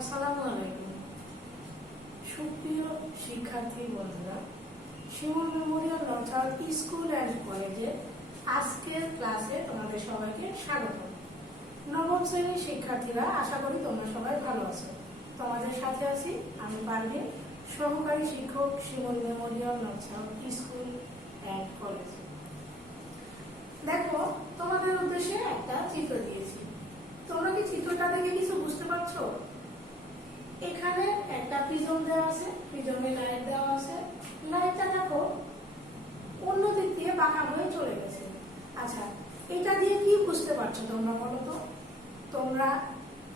আসসালামু আলাইকুম। সুপ্রিয় শিক্ষার্থী বন্ধুরা, শিমুল মেমোরিয়াল নর্থ স্কুল অ্যান্ড কলেজের আজকের ক্লাসে তোমাদের সবাইকে স্বাগত। নবম শ্রেণীর শিক্ষার্থীরা, আশা করি তোমরা সবাই ভালো আছো। তোমাদের সাথে আছি আমি পারভিন, সহকারী শিক্ষক, Shimul memorial north school and college. দেখো, তোমাদের উদ্দেশ্যে একটা চিত্র দিয়েছি। তোমরা কি চিত্রটা দেখে কিছু বুঝতে পারছো? এখানে একটা প্রিজম দেওয়া আছে, প্রিজমে লাইট দেওয়া আছে। লাইটটা দেখো অন্য দিক দিয়ে বাঁকা হয়ে চলে গেছে। আচ্ছা, এটা দিয়ে কি বুঝতে পারছো তোমরা বলো তো? তোমরা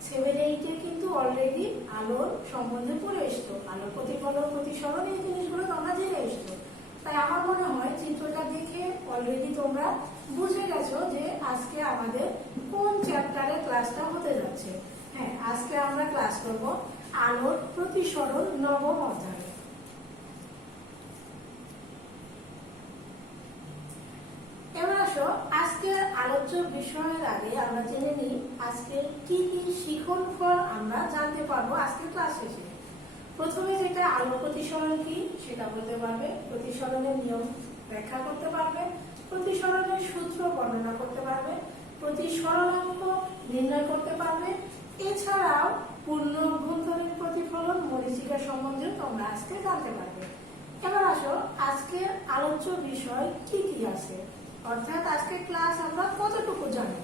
7-8 কিন্তু অলরেডি আলোর সম্বন্ধে পড়ে এসছো। আলোর প্রতিফলন, প্রতিসরণ, এই জিনিসগুলো তোমরা জেনে এসছো। তাই আমার মনে হয় চিত্রটা দেখে অলরেডি তোমরা বুঝে গেছো যে আজকে আমাদের কোন চ্যাপ্টারে ক্লাসটা হতে যাচ্ছে। হ্যাঁ, আজকে আমরা ক্লাস করব আলোর প্রতিসরণ নবম অধ্যায়। এবার আসো, আজকের আলোচ্য বিষয়ের আগে আমরা জেনে নিই আজকে কি কি শিক্ষণফল আমরা জানতে পারবো আজকের ক্লাস শেষে। প্রথমে যেটা আলোর প্রতিসরণ কি সেটা বলতে পারবে, প্রতিসরণের নিয়ম ব্যাখ্যা করতে পারবে, প্রতিসরণের সূত্র বর্ণনা করতে পারবে, প্রতিসরণাঙ্ক নির্ণয় করতে পারবে। এছাড়াও পূর্ণ অভ্যন্তরীণ প্রতিফলন, মরীচিকা সম্বন্ধে তোমরা আজকে জানতে পারবে। এবার আসো, আজকের আলোচ্য বিষয় কি কি আছে, অর্থাৎ আজকের ক্লাস আমরা কতটুকু জানব।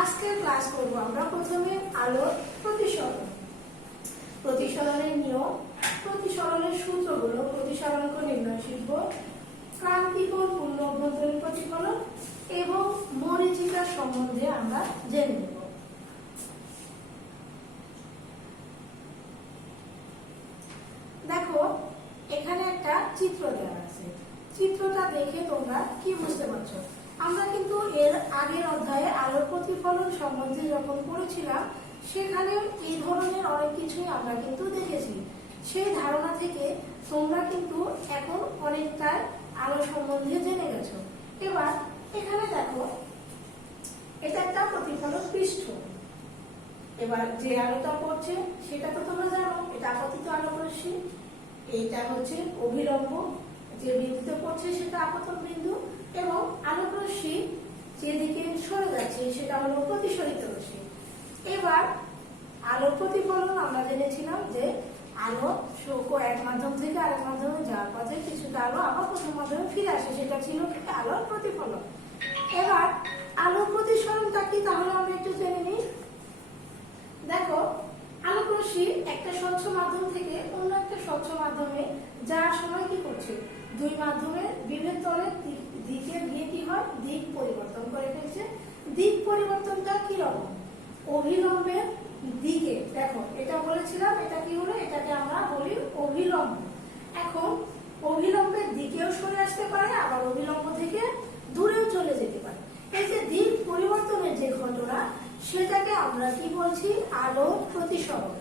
আজকের ক্লাস করব আমরা প্রথমে আলোর প্রতিসরণ, প্রতিসরণের নিয়ম, প্রতিসরণের সূত্রগুলো, প্রতিসরণাঙ্ক নির্ণয় শিখব, ক্রান্তিকোণ, পূর্ণ অভ্যন্তরীণ প্রতিফলন এবং মরীচিকা সম্বন্ধে আমরা জেনে নেব। দেখো, এখানে একটা চিত্র দেওয়া আছে। চিত্রটা দেখে তোমরা কি বুঝতে পারছো? আমরা কিন্তু এর আগের অধ্যায়ে আলোর প্রতিফলন সম্বন্ধে যখন পড়েছিলাম সেখানে এই ধরনের অনেক কিছুই আমরা কিন্তু দেখেছি। সেই ধারণা থেকে তোমরা কিন্তু এখন অনেকটাই আলো সম্বন্ধে জেনে গেছো। এবার এখানে দেখো, এটা একটা প্রতিফলন পৃষ্ঠ। এবার যে আলোটা পড়ছে সেটা তো তোমরা জানো, এটা আপতিত আলোক রশ্মি। এইটা হচ্ছে অভিলম্ব, যে বিন্দুতে পড়ছে সেটা আপতন বিন্দু, এবং আলোক রশ্মি যেদিকে সরে যাচ্ছে সেটা হলো প্রতিসরিত রশ্মি। এবার আলোর প্রতিফলন আমরা জেনেছিলাম যে আলো এক মাধ্যম থেকে আরেক মাধ্যমে যাওয়ার পথে কিছুটা আলো আবার প্রথম মাধ্যমে ফিরে আসে, সেটা ছিল আলোর প্রতিফলন। এবার আলোর প্রতিসরণটা কি তাহলে আমরা একটু জেনে নিই। দেখো, আলোক রশ্মি একটা স্বচ্ছ মাধ্যম থেকে অন্য একটা স্বচ্ছ মাধ্যমে যাওয়ার সময় কি করছে, দুই মাধ্যমের বিভেদ তলের দিকে গিয়ে কি হয়, দিক পরিবর্তন করে ফেলছে। দিক পরিবর্তনটা কি রকম? অভিলম্বের দিকে। দেখো, এটা বলেছিলাম, এটা কি হলো, এটাকে আমরা বলি অভিলম্ব। এখন অভিলম্বের দিকেও সরে আসতে পারে, আবার অভিলম্ব থেকে দূরেও চলে যেতে পারে। এই যে দিক পরিবর্তনের যে ঘটনা, সেটাকে আমরা কি বলছি, আলোর প্রতিসরণ।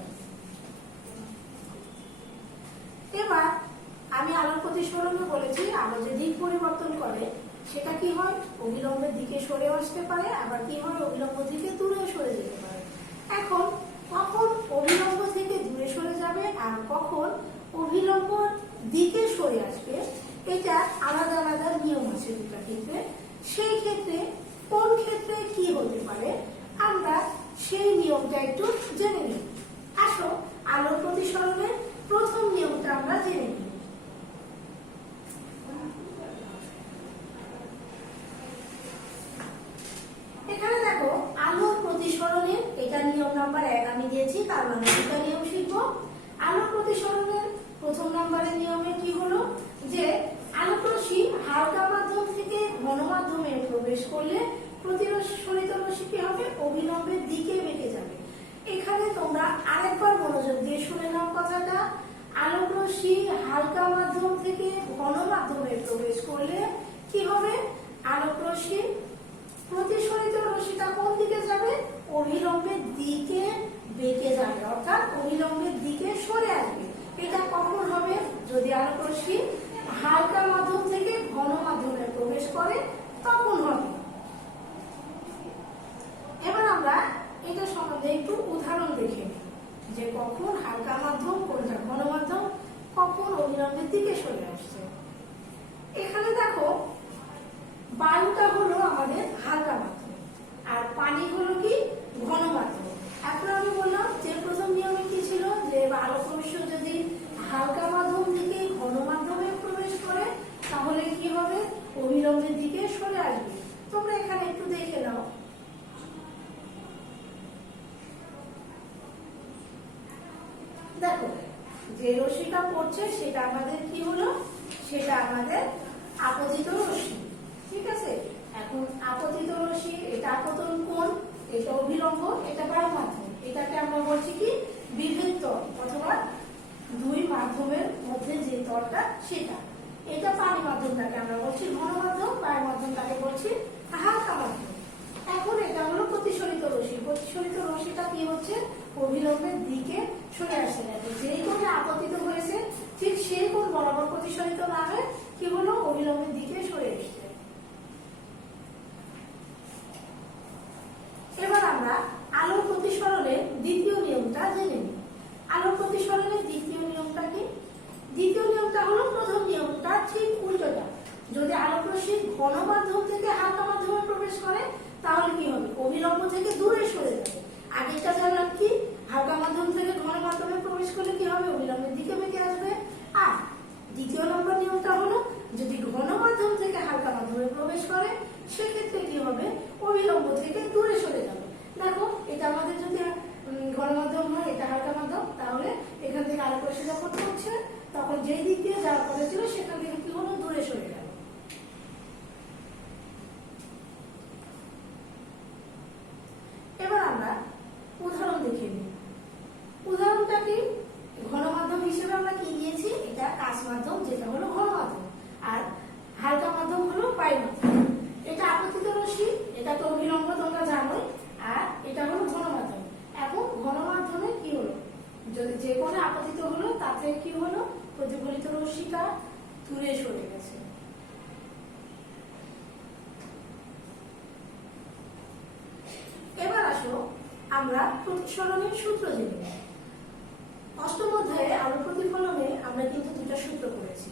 এবার আমি আলোর প্রতিসরণে বলেছি আলো যে দিক পরিবর্তন করে সেটা কি হয়, অভিলম্বের দিকে সরে আসতে পারে, আবার কি হয়, অভিলম্ব থেকে দূরে সরে যেতে পারে। এখন কখন অভিলম্ব থেকে দূরে সরে যাবে আর কখন অভিলম্ব দিকে সরে আসবে, এটা আলাদা আলাদা নিয়ম আছে দুটা ক্ষেত্রে। সেই ক্ষেত্রে কোন ক্ষেত্রে কি হতে পারে আমরা সেই নিয়মটা একটু জেনে নিই। আসো, আলোর প্রতিসরণের প্রথম নিয়মটা আমরা জেনে নিই। এখানে দেখো, আলোর প্রতিসরণের এটা নিয়ম নাম্বার 1 আমি দিয়েছি, তার মানে দুটা নিয়ম শিখবো। আলোর প্রতিসরণের প্রথম নাম্বারের নিয়মে কি হলো, যে আলোক রশ্মি হালকা মাধ্যম থেকে ঘন মাধ্যমে প্রবেশ করলে প্রতিসরিত রশ্মি কি হবে, অভিলম্বের দিকে বেঁকে যাবে। এখানে তোমরা আরেকবার মনোযোগ দিয়ে শুনে নাও কথাটা। আলোক রশ্মি হালকা মাধ্যম থেকে ঘন মাধ্যমে প্রবেশ করলে কি হবে, আলোক রশ্মি প্রতিসরিত রশ্মিটা কোন দিকে যাবে, অভিলম্বের দিকে বেঁকে যাবে, অর্থাৎ অভিলম্বের দিকে সরে আসবে। এটা কখন হবে, যদি আলোক রশ্মি হালকা মাধ্যম থেকে ঘন মাধ্যমে প্রবেশ করে তখন হবে। এবার আমরা এটা সম্বন্ধে একটু উদাহরণ দেখে নিই। যে কখন হালকা মাধ্যম কোনটা ঘন মাধ্যম, কখন অবিলম্বের দিকে সরে আসছে। এখানে দেখো বায়ুটা হলো আমাদের হালকা মাধ্যম আর পানি হলো কি ঘন মাধ্যম। এখন আমি বললাম যে প্রথম নিয়মে কি ছিল যে আলোক রশ্মি যদি হালকা মাধ্যম থেকে ঘন মাধ্যমে প্রবেশ করে তাহলে কি হবে, অবিলম্বের দিকে সরে আসবে। তোমরা এখানে একটু দেখে নাও। দেখো যে রশ্মিটা পড়ছে সেটা আমাদের কি হলো, সেটা আমাদের আপতিত রশ্মি, ঠিক আছে। এখন আপতিত রশ্মি, এটা আপতন কোণ, এটা অভিলম্ব, এটা বায়ু মাধ্যম, এটাকে আমরা বলছি কি বিভেদ তল অথবা দুই মাধ্যমের মধ্যে যে তলটা সেটা। এটা পানি মাধ্যমটাকে আমরা বলছি ঘন মাধ্যম, বায়ু মাধ্যমটাকে বলছি হালকা মাধ্যম। এখন এটা হলো প্রতিসরিত রশ্মি। প্রতিসরিত রশ্মিটা কি হচ্ছে, অভিলম্বের দিকে সরে আসছে। যেই কোণে আপতিত হয়েছে ঠিক সেই কোণ বরাবর প্রতিসরিত না হয়ে কি হলো, অবিলম্বের দিকে সরে এসছে। এবার আমরা আলোর প্রতিসরণের দ্বিতীয় নিয়মটা জেনে নিই। আলোর প্রতিসরণের দ্বিতীয় নিয়মটা কি? দ্বিতীয় নিয়মটা হলো প্রথম নিয়মটা ঠিক উল্টোটা। যদি আলোক রশ্মি ঘন মাধ্যম থেকে হালকা মাধ্যমে প্রবেশ করে তাহলে কি হবে, অবিলম্ব থেকে দূরে সরে যাবে। আগেরটা জানলাম কি হালকা মাধ্যম থেকে ঘন মাধ্যমে প্রবেশ করলে কি হবে, অবিলম্বের দিকে বেঁকে আসবে। আর দ্বিতীয় নম্বর নিয়মটা হলো যদি ঘন মাধ্যম থেকে হালকা মাধ্যমে প্রবেশ করে সেক্ষেত্রে কি হবে, অবিলম্ব থেকে দূরে সরে যাবে। দেখো এটা আমাদের যদি ঘন মাধ্যম হয়, এটা হালকা মাধ্যম, তাহলে এখান থেকে আলোক রশ্মি যখন পড়ছে তখন যেই দিক দিয়ে যাওয়ার কথা ছিল সেখান থেকে কি হলো, দূরে সরে গেল। এবার আমরা উদাহরণ দেখে নিই। উদাহরণটা কি, ঘন মাধ্যম হিসেবে আমরা কি দিয়েছি, এটা কাচ মাধ্যম যেটা হলো ঘন মাধ্যম, আর হালকা মাধ্যম হলো বায়ু মাধ্যম। এটা আপতিত রশ্মি, এটা তো অভিলম্ব তোমরা জানোই, আর এটা হলো ঘন মাধ্যম। এখন ঘন মাধ্যমে কি হলো, যদি যে কোণে আপতিত হলো তাতে কি হলো, প্রতিফলিত রশ্মিটা দূরে সরে গেছে। এবার আসো আমরা প্রতিসরণের সূত্র জেনে নিই। অষ্টম অধ্যায়ে আলোর প্রতিফলনে আমরা কিন্তু দুটা সূত্র করেছি।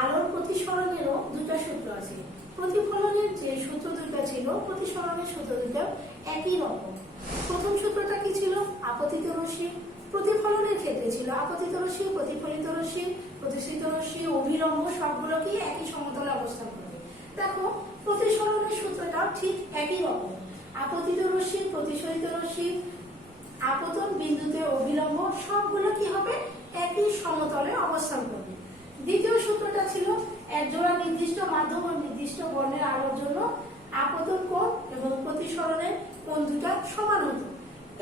আলোর প্রতিসরণেরও দুটা সূত্র আছে। প্রতিফলনের যে সূত্র দুটা ছিল, প্রতিসরণের সূত্র দুটো একই রকম। প্রথম সূত্রটা কি ছিল, আপতিত রশ্মি। প্রতিফলনের ক্ষেত্রে ছিল আপতিত রশ্মি, প্রতিফলিত রশ্মি, প্রতিসরিত রশ্মি, অভিলম্ব সবগুলোকে একই সমতলে অবস্থান করবে। দেখো প্রতিসরণের সূত্রটা ঠিক একই রকম। আপতিত রশ্মি, প্রতিসরিত রশ্মি, আপতন বিন্দুতে অবিলম্ব সবগুলো কি হবে, একই সমতলে অবস্থান করবে। দ্বিতীয় সূত্রটা ছিল একজোড়া নির্দিষ্ট মাধ্যম ও নির্দিষ্ট বর্ণের আলোর জন্য আপতন কোণ এবং প্রতিসরণের কোণ দুটা সমান হতো।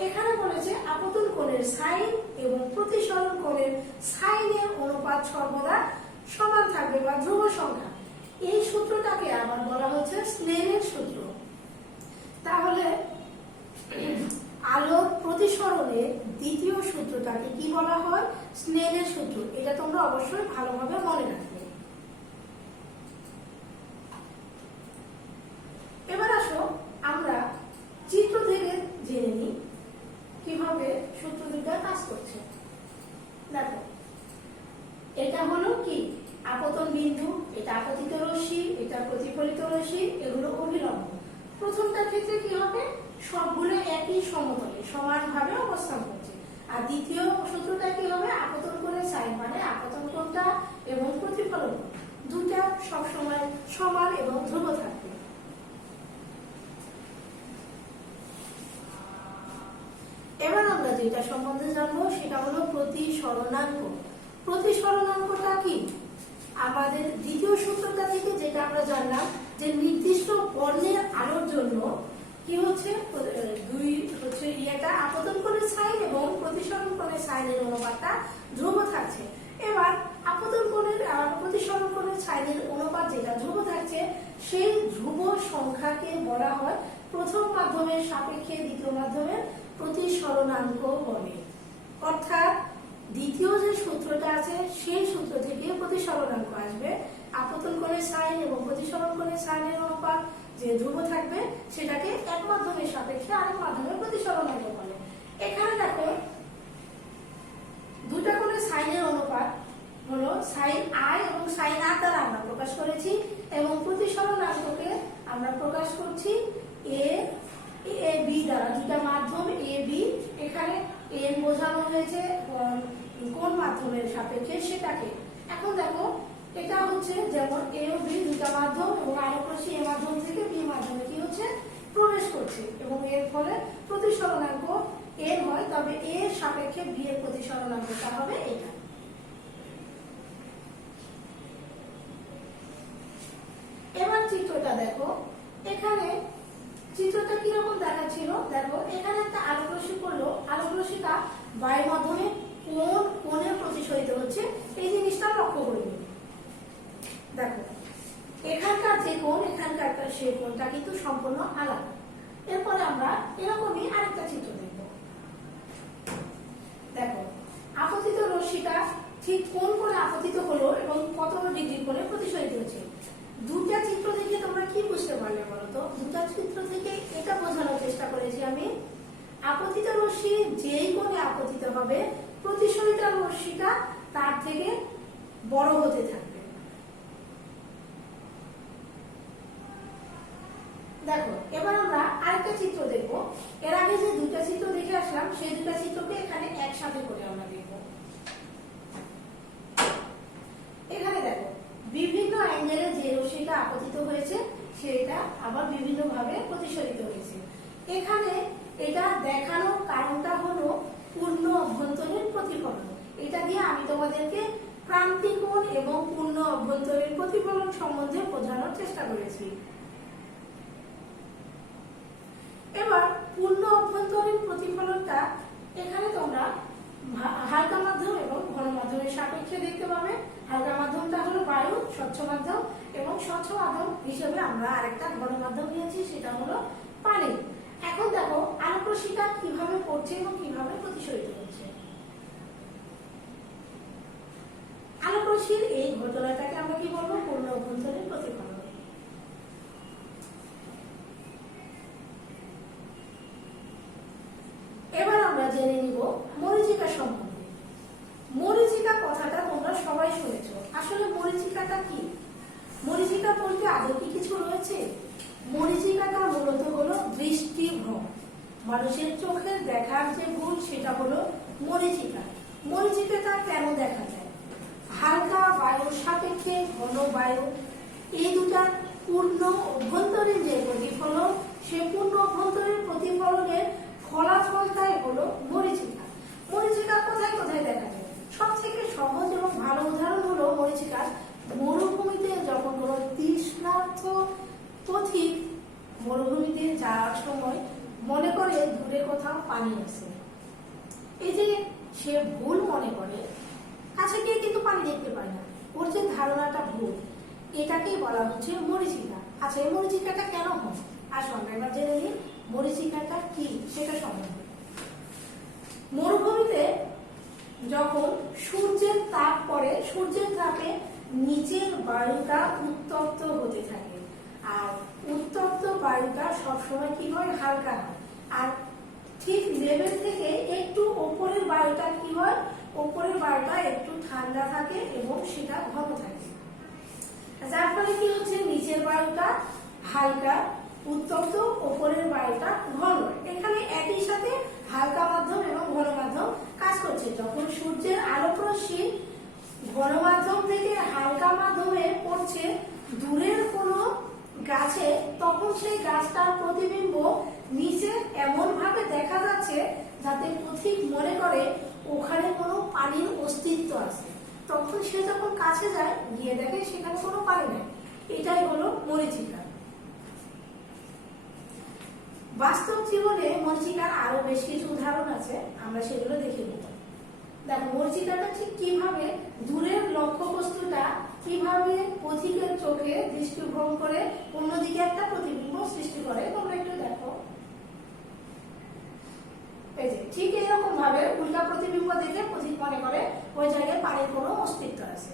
এখানে বলেছে আপতন কোণের সাইন এবং প্রতিসরণ কোণের সাইনের অনুপাত সর্বদা সমান থাকবে বা ধ্রুব সংখ্যা। এই সূত্রটাকে আবার বলা হচ্ছে স্নেলের সূত্র। তাহলে আলোর প্রতিসরণের দ্বিতীয় সূত্রটাকে কি বলা হয়, স্নেলের সূত্র। এটা তোমরা অবশ্যই ভালোভাবে মনে রাখবে। এবার আসো আমরা চিত্র থেকে জেনে নিই কিভাবে সূত্র দুটা কাজ করছে। দেখো এটা হলো কি আপতন বিন্দু, এটা আপতিত রশ্মি, এটা প্রতিফলিত রশ্মি, এগুলো অভিলম্ব। প্রথমটার ক্ষেত্রে কি হবে, সবগুলো একই সমতলে সমানভাবে অবস্থান করছে। আর দ্বিতীয় সূত্রটা কি হবে, আপতন কোণের সাইন মানে আপতন কোণটা এবং প্রতিফলন দুটা সবসময় সমান এবং ধ্রুব থাকবে। এবার আমরা যেটা সম্বন্ধে জানবো সেটা হলো প্রতিসরণাঙ্ক। প্রতিসরণাঙ্কটা কি, আমাদের দ্বিতীয় সূত্রটা থেকে যেটা আমরা জানলাম যে নির্দিষ্ট বর্ণের আলোর জন্য কি হচ্ছে, দুই হচ্ছে ইয়েটা আপতন কোণের সাইন এবং প্রতিসরণ কোণের সাইনের অনুপাতটা ধ্রুব থাকছে। এবার আপতন কোণের আর প্রতিসরণ কোণের সাইনের অনুপাত যেটা ধ্রুব থাকছে সেই ধ্রুব সংখ্যাকে বলা হয় প্রথম মাধ্যমের সাপেক্ষে দ্বিতীয় মাধ্যমের প্রতিসরণাঙ্ক বলে। অর্থাৎ দ্বিতীয় যে সূত্রটা আছে সেই সূত্র থেকে প্রতিসরণাঙ্ক আসবে। আপতন কোণের সাইন এবং প্রতিসরণ কোণের সাইনের অনুপাত যে ধ্রুব থাকবে সেটাকে এক মাধ্যমের সাপেক্ষে আরেক মাধ্যমের প্রতিসরণাঙ্ক বলে। এখানে দেখো আমরা প্রকাশ করছি এ এ বি দ্বারা, দুটা মাধ্যম এ বি, এখানে এন বোঝানো হয়েছে কোন মাধ্যমের সাপেক্ষে সেটাকে। এখন দেখো এটা হচ্ছে যেমন এ ও বি দুটা মাধ্যম এবং আলোক রশ্মি এ মাধ্যম থেকে বি মাধ্যমে কি হচ্ছে প্রবেশ করছে এবং এর ফলে প্রতিসরণাঙ্ক এন হয়, তবে এ এর সাপেক্ষে বি এর প্রতিসরণাঙ্কটা হবে এটা। এবার চিত্রটা দেখো, এখানে চিত্রটা কিরকম দেখাচ্ছিল দেখো, এখানে একটা আলোক রশ্মি পড়লো, আলোক রশ্মিটা বায়ুর মাধ্যমে কোন কোণে প্রতিসরিত হচ্ছে এই জিনিসটা লক্ষ্য করে নিন। দেখো এখানকার যে কোণ, এখানকার সেই কোণটা কিন্তু সম্পূর্ণ আলাদা। এরপরে আমরা এরকমই আরেকটা চিত্র দেখব। দেখো আপতিত রশ্মিটা ঠিক কোন কোণে আপতিত হলো এবং কত ডিগ্রি কোণে প্রতিসরিত হচ্ছে। দুটা চিত্র দেখে তোমরা কি বুঝতে পারলে বলতো? দুটা চিত্র থেকে এটা বোঝানোর চেষ্টা করেছি আমি, আপতিত রশ্মি যেই কোণে আপতিত হবে প্রতিসরিত রশ্মিটা তার থেকে বড় হতে থাকবে। দেখো এবার আমরা আরেকটা চিত্র দেখবো। এর আগে যে দুটা চিত্র দেখে আসলাম সেই দুটা চিত্রকে এখানে একসাথে করে আমরা দেখবো। এখানে দেখো বিভিন্ন অ্যাঙ্গেলে যে রশ্মিটা আপতিত হয়েছে সেটা আবার বিভিন্ন ভাবে প্রতিসরিত হয়েছে। এখানে এটা দেখানোর কারণটা হলো পূর্ণ অভ্যন্তরীণ প্রতিফলন। এটা দিয়ে আমি তোমাদেরকে ক্রান্তি কোণ এবং পূর্ণ অভ্যন্তরীণ প্রতিফলন সম্বন্ধে বোঝানোর চেষ্টা করেছি। এবার পূর্ণ অভ্যন্তরীণ প্রতিফলনটা এখানে তোমরা হালকা মাধ্যম এবং ঘন মাধ্যমের সাপেক্ষে দেখতে পাবে। হালকা মাধ্যমটা হলো বায়ু, স্বচ্ছ মাধ্যম, এবং স্বচ্ছ মাধ্যম হিসেবে আমরা আরেকটা ঘন মাধ্যম নিয়েছি সেটা হলো পানি। এখন দেখো আলোক রশ্মিটা কিভাবে পড়ছে এবং কিভাবে প্রতিসরিত হচ্ছে। আলোক রশ্মির এই ঘটনাটাকে আমরা কি বলবো? পূর্ণ অভ্যন্তরীণ প্রতিফলন। এবার আমরা জেনে নিব মরীচিকা সম্বন্ধে। মরীচিকা কথাটা তোমরা সবাই শুনেছো। আসলে মরীচিকাটা কি? মরীচিকা বলতে আদৌ কি কিছু রয়েছে? মরীচিকাটা মূলত হলো দৃষ্টিভ্রম, মানুষের চোখের দেখার যে ভুল সেটা হলো মরীচিকা। মরীচিকাটা কেন দেখা যায়? হালকা বায়ুর সাপেক্ষে ঘন বায়ু এই দুটার পূর্ণ অভ্যন্তরীণ যে প্রতিফলন, সে পূর্ণ অভ্যন্তরীণ প্রতিফলনের ফলাফলটাই হলো মরীচিকা। মরীচিকা কোথায় কোথায় দেখা যায়? সব থেকে সহজ এবং ভালো উদাহরণ হলো মরীচিকার মরুভূমিতে যখন কোনো তৃষ্ণার্ত পথিক মরুভূমিতে যাওয়ার সময় মনে করে দূরে কোথাও পানি আছে, এই যে সে ভুল মনে করে, কাছে গিয়ে কিন্তু পানি দেখতে পায় না, ওর যে ধারণাটা ভুল, এটাকেই বলা হচ্ছে মরীচিকা। আচ্ছা এই মরীচিকাটা কেন হয়? আসুন আমরা এবার জেনে নিই মরীচিকাটা কি সেটা সম্বন্ধে। মরুভূমিতে যখন সূর্যের তাপ পড়ে, সূর্যের তাপে নিচের বায়ুটা উত্তপ্ত হতে থাকে, আর উত্তপ্ত বায়ুটা সবসময় কি হয়? হালকা হয়। আর ঠিক লেভেল থেকে একটু ওপরের বায়ুটা কি হয়? ওপরের বায়ুটা একটু ঠান্ডা থাকে এবং সেটা ঘন থাকে, যার ফলে কি হচ্ছে? নিচের বায়ুটা হালকা উত্তপ্ত, ওপরের বায়ুটা ঘন। এখানে একই সাথে হালকা মাধ্যম এবং ঘন মাধ্যম কাজ করছে। যখন সূর্যের আলোক রশ্মি ঘন মাধ্যম থেকে হালকা মাধ্যমে পড়ছে দূরের কোনো গাছে, তখন সেই গাছটার প্রতিবিম্ব নিচে এমন ভাবে দেখা যাচ্ছে যাতে পথিক মনে করে ওখানে কোনো পানির অস্তিত্ব আছে। তখন সে যখন কাছে যায় গিয়ে দেখে সেখানে কোনো পানি নেই। এটাই হলো মরীচিকা। বাস্তব জীবনে মরীচিকার আরো বেশ কিছু উদাহরণ আছে, আমরা সেগুলো দেখে নেব। দেখো মরীচিকাটা ঠিক কিভাবে দূরের লক্ষ্য বস্তুটা কিভাবে পথিকের চোখে দৃষ্টিভ্রম করে অন্যদিকে একটা প্রতিবিম্ব সৃষ্টি করে, তোমরা একটু দেখো। এই যে ঠিক এরকম ভাবে উল্টা প্রতিবিম্ব দেখে পথিক মনে করে ওই জায়গায় পানির কোনো অস্তিত্ব আছে।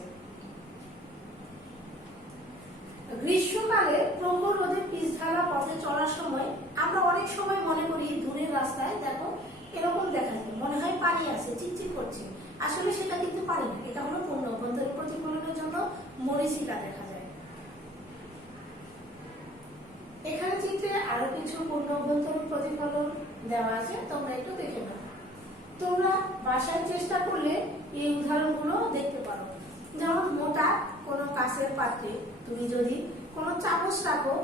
গ্রীষ্মকালে প্রখর রোদে পিচ ঢালা পথে চলার সময় আমরা অনেক সময় মনে করি দূরের রাস্তায় দেখো এরকম দেখা যায়, মনে হয় পানি আছে, চিকচিক করছে। আসলে সেটা কিন্তু পানি না, এটা হলো পূর্ণ অভ্যন্তরীণ প্রতিফলনের জন্য মরীচিকা দেখা যায়। এখানে চিত্রে আরো কিছু পূর্ণ অভ্যন্তরীণ প্রতিফলন দেওয়া আছে, তোমরা একটু দেখে নাও। তোমরা বাসায় চেষ্টা করলে এই উদাহরণগুলো দেখতে পারো। যেমন মোটা কোনো কাঁচের পাত্রে তুমি যদি কোনো চামচ রাখো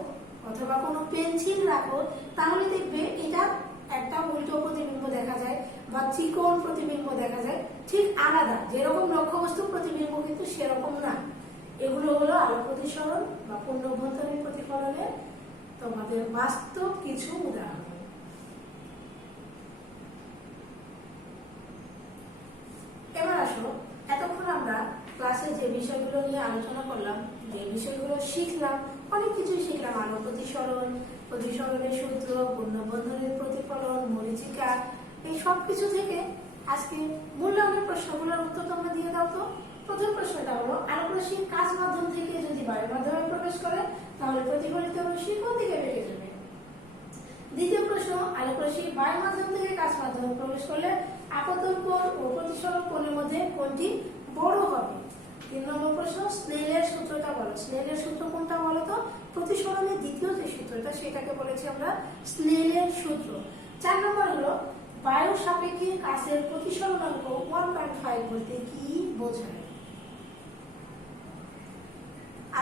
অথবা কোনো পেন্সিল রাখো, তাহলে দেখবে এটা একটা উল্টো প্রতিবিম্ব দেখা যায় বা চিকন প্রতিবিম্ব দেখা যায়, ঠিক আলাদা। যেরকম লক্ষ্যবস্তু প্রতিবিম্ব কিন্তু সেরকম না। এগুলো হলো আলোক প্রতিসরণ বা পূর্ণ অভ্যন্তরীণ প্রতিফলনের তোমাদের বাস্তব কিছু উদাহরণ। এবার আসো, এতক্ষণ আমরা ক্লাসে যে বিষয়গুলো নিয়ে আলোচনা করলাম, যে বিষয়গুলো শিখলাম, অনেক কিছুই শিখলাম। আলোক প্রতিসরণ, প্রতিসরণের সূত্র, পূর্ণ অভ্যন্তরীণ প্রতিফলন, মরীচিকা, এই সব কিছু থেকে আজকে মূল্যায়নের প্রশ্নগুলোর উত্তর তোমরা দিয়ে দাও তো। প্রথম প্রশ্নটা হলো, আলোক রশ্মি কাচ মাধ্যম থেকে যদি বায়ুর মাধ্যমে প্রবেশ করে তাহলে প্রতিফলিত রশ্মি কোন দিকে বেড়ে যাবে? দ্বিতীয় প্রশ্ন, আলোক রশ্মি বায়ুর মাধ্যম থেকে কাচ মাধ্যমে প্রবেশ করলে আপতন কোণ ও প্রতিসরণ কোণের মধ্যে কোনটি বড় হবে? 3 নম্বর প্রশ্ন, স্নেলের সূত্রটা বলো। স্নেলের সূত্র কোনটা বলো তো? প্রতিসরণের দ্বিতীয় যে সূত্রটা সেটাকে বলেছি আমরা স্নেলের সূত্র। 4 নম্বর হলো, বায়ুর সাপেক্ষে কাচের প্রতিসরণাঙ্ক 1.5 বলতে কি বোঝায়?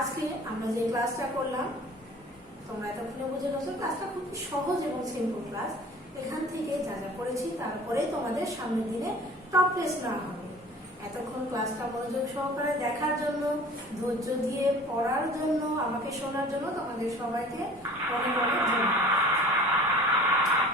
আজকে আমরা যে ক্লাসটা করলাম তোমরা এতক্ষণে বুঝে গেছো, ক্লাসটা খুব সহজ এবং সিম্পল ক্লাস। এখান থেকে যা যা করেছি তারপরে তোমাদের সামনের দিনে টপ টেস্ট নেওয়া হবে। এতক্ষণ ক্লাসটা মনোযোগ সহকারে দেখার জন্য, ধৈর্য দিয়ে পড়ার জন্য, আমাকে শোনার জন্য তোমাদের সবাইকে অনেক অনেক ধন্যবাদ।